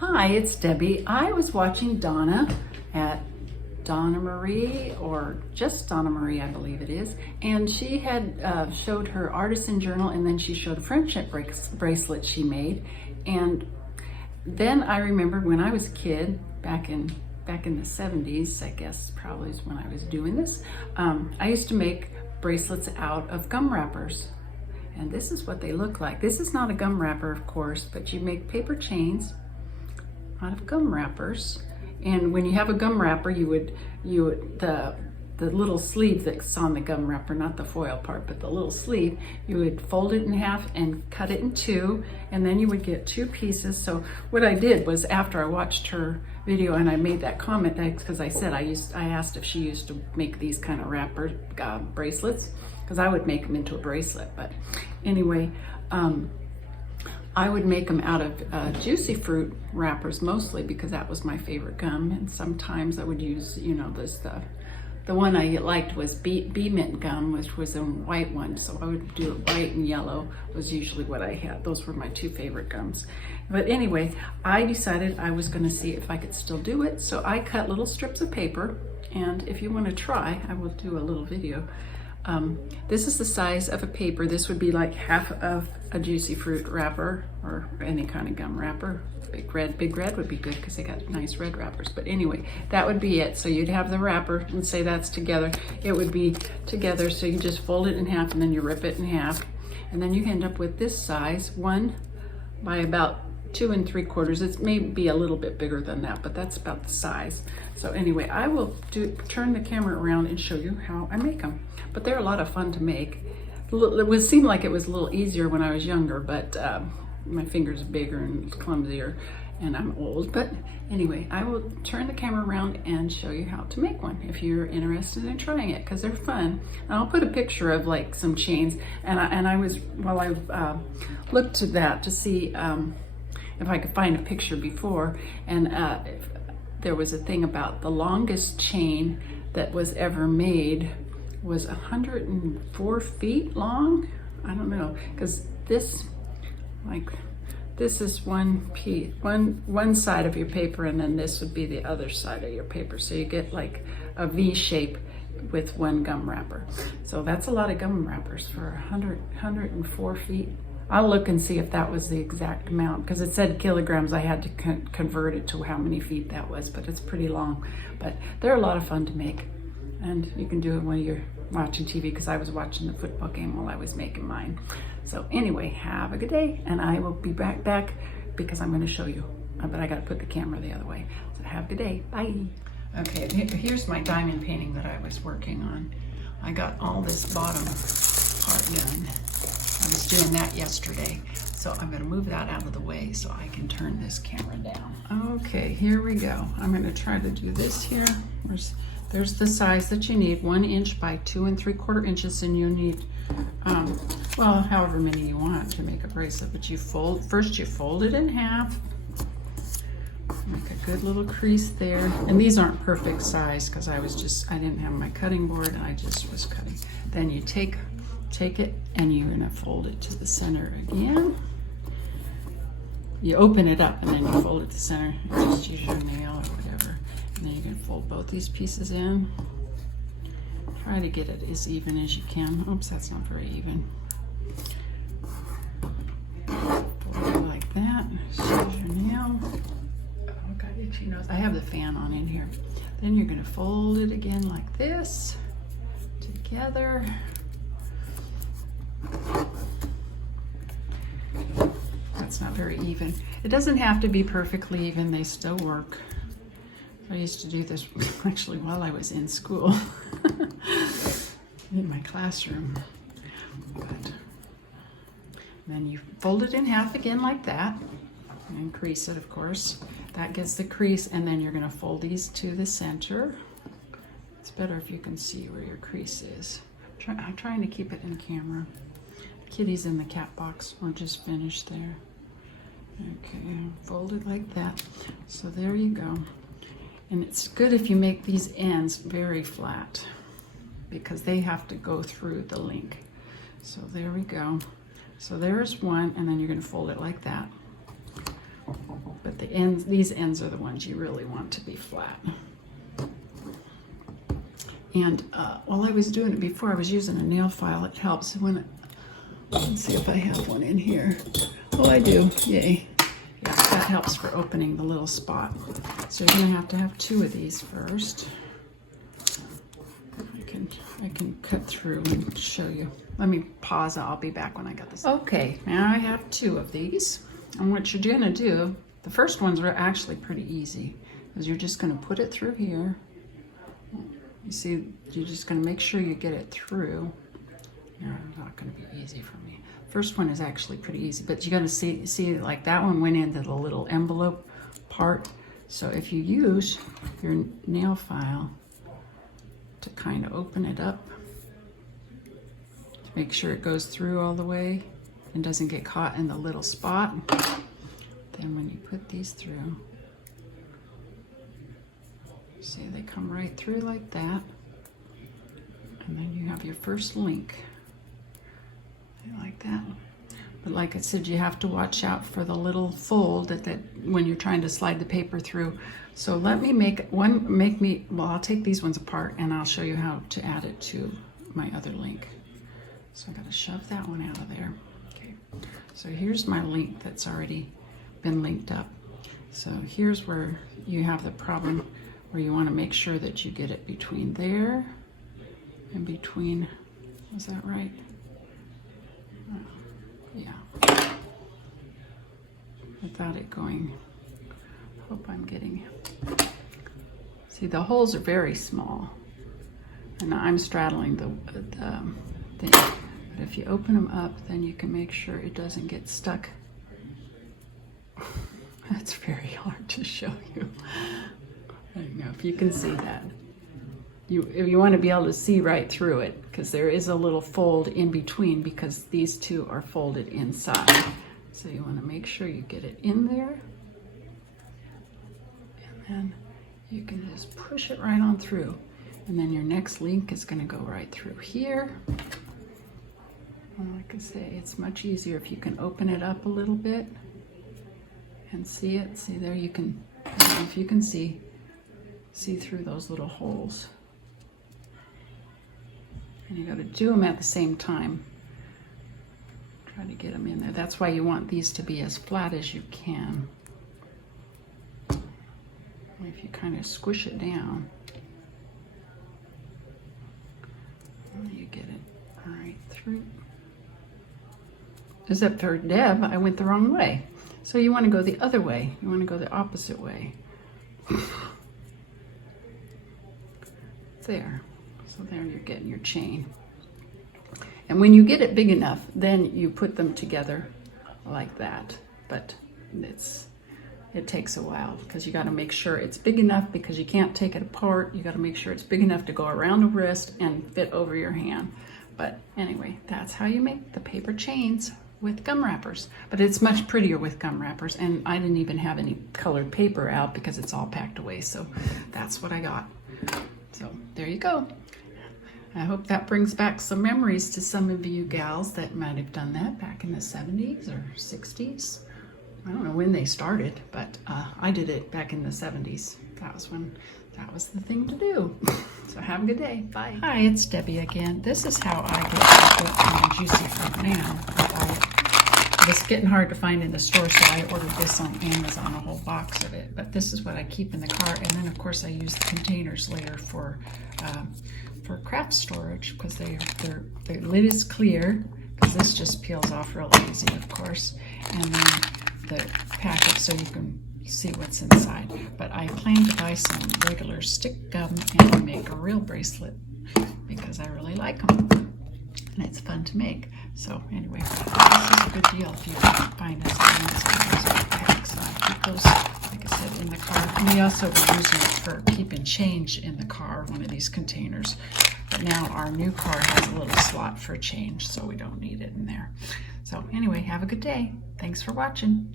Hi, it's Debbie. I was watching Donna at Donna Marie, or just Donna Marie, I believe it is, and she had showed her artisan journal, and then she showed a friendship bracelet she made. And then I remembered when I was a kid, back in the 70s, I guess probably is when I was doing this, I used to make bracelets out of gum wrappers. And this is what they look like. This is not a gum wrapper, of course, but you make paper chains out of gum wrappers. And when you have a gum wrapper, the little sleeve that's on the gum wrapper, not the foil part, but the little sleeve, you would fold it in half and cut it in two, and then you would get two pieces. So what I did was, after I watched her video and I made that comment, because I said I asked if she used to make these kind of wrapper bracelets, because I would make them into a bracelet. But anyway, I would make them out of juicy fruit wrappers mostly, because that was my favorite gum. And sometimes I would use, the one I liked was bee mint gum, which was a white one. So I would do it white and yellow was usually what I had. Those were my two favorite gums. But anyway, I decided I was gonna see if I could still do it. So I cut little strips of paper, and if you wanna try, I will do a little video. This is the size of a paper. This would be like half of a juicy fruit wrapper, or any kind of gum wrapper. Big red would be good because they got nice red wrappers. But anyway, that would be it. So you'd have the wrapper, and say that's together. It would be together, so you just fold it in half and then you rip it in half. And then you end up with this size, 1 by about 2 3/4. It may be a little bit bigger than that, but that's about the size. So anyway, I will turn the camera around and show you how I make them. But they're a lot of fun to make. It would seem like it was a little easier when I was younger, but my fingers are bigger and clumsier, and I'm old. But anyway, I will turn the camera around and show you how to make one if you're interested in trying it, because they're fun. And I'll put a picture of like some chains, and I looked to that to see if I could find a picture before, and there was a thing about the longest chain that was ever made was 104 feet long. I don't know, because this is one piece, one side of your paper, and then this would be the other side of your paper. So you get like a V shape with one gum wrapper. So that's a lot of gum wrappers for 104 feet. I'll look and see if that was the exact amount, because it said kilograms. I had to convert it to how many feet that was, but it's pretty long. But they're a lot of fun to make, and you can do it when you're watching TV, because I was watching the football game while I was making mine. So anyway, have a good day, and I will be back because I'm going to show you, but I got to put the camera the other way. So have a good day. Bye. Okay, here's my diamond painting that I was working on. I got all this bottom part done. I was doing that yesterday, so I'm going to move that out of the way so I can turn this camera down. Okay, here we go. I'm going to try to do this here. There's the size that you need, 1 inch by 2 3/4 inches, and you need, well, however many you want to make a bracelet. But first you fold it in half, make a good little crease there. And these aren't perfect size because I didn't have my cutting board, and I just was cutting. Then you take it, and you're gonna fold it to the center again. You open it up, and then you fold it to the center. Just use your nail or whatever. And then you're going to fold both these pieces in. Try to get it as even as you can. Oops, that's not very even. Fold it like that. Just use your nail. Oh, got itchy nose. I have the fan on in here. Then you're going to fold it again like this. Together. That's not very even. It doesn't have to be perfectly even. They still work. I used to do this actually while I was in school in my classroom. But then you fold it in half again like that, and crease it, of course. That gets the crease, and then you're going to fold these to the center. It's better if you can see where your crease is. I'm trying to keep it in camera. Kitty's in the cat box. We're just finished there. Okay, fold it like that. So there you go. And it's good if you make these ends very flat, because they have to go through the link. So there we go. So there's one, and then you're going to fold it like that. But the ends, these ends are the ones you really want to be flat. And while I was doing it before, I was using a nail file. It helps when let's see if I have one in here. Oh, I do. Yay. Yes, that helps for opening the little spot. So you're going to have 2 of these first. I can cut through and show you. Let me pause. I'll be back when I got this. Okay, now I have 2 of these. And what you're going to do, the first ones are actually pretty easy, because you're just going to put it through here. You see, you're just going to make sure you get it through. No, it's not going to be easy for me. First one is actually pretty easy, but you got to see like that one went into the little envelope part. So if you use your nail file to kind of open it up, to make sure it goes through all the way and doesn't get caught in the little spot, then when you put these through, see, they come right through like that, and then you have your first link like that. But like I said, you have to watch out for the little fold that when you're trying to slide the paper through. So let me well, I'll take these ones apart and I'll show you how to add it to my other link. So I got to shove that one out of there. Okay, so here's my link that's already been linked up. So here's where you have the problem, where you want to make sure that you get it between there and between, was that right? Yeah. Without it going, hope I'm getting, see, the holes are very small and I'm straddling the thing, but if you open them up, then you can make sure it doesn't get stuck. That's very hard to show you. I don't know if you can see that. You want to be able to see right through it, because there is a little fold in between, because these 2 are folded inside. So you want to make sure you get it in there, and then you can just push it right on through, and then your next link is going to go right through here. And like I say, it's much easier if you can open it up a little bit and see it. See there, you can, if you can see through those little holes. And you got to do them at the same time. Try to get them in there. That's why you want these to be as flat as you can. And if you kind of squish it down, you get it right through. Except for Deb, I went the wrong way. So you want to go the other way. You want to go the opposite way. There. So there you're getting your chain. And when you get it big enough, then you put them together like that. But it takes a while, because you got to make sure it's big enough, because you can't take it apart. You got to make sure it's big enough to go around the wrist and fit over your hand. But anyway, that's how you make the paper chains with gum wrappers. But it's much prettier with gum wrappers, and I didn't even have any colored paper out because it's all packed away. So that's what I got. So there you go. I hope that brings back some memories to some of you gals that might have done that back in the 70s or 60s. I don't know when they started, but I did it back in the 70s. That was the thing to do. So have a good day. Bye. Hi, it's Debbie again. This is how I get chocolate and juicy fruit now. It's getting hard to find in the store, so I ordered this on Amazon, a whole box of it. But this is what I keep in the car, and then of course I use the containers later for craft storage, because the lid is clear, because this just peels off real easy, of course, and then the packet so you can see what's inside. But I plan to buy some regular stick gum and make a real bracelet, because I really like them and it's fun to make. So anyway, this is a good deal if you can find us packs. So I keep those, like I said, in the car. And we also were using it for keeping change in the car, one of these containers. But now our new car has a little slot for change, so we don't need it in there. So anyway, have a good day. Thanks for watching.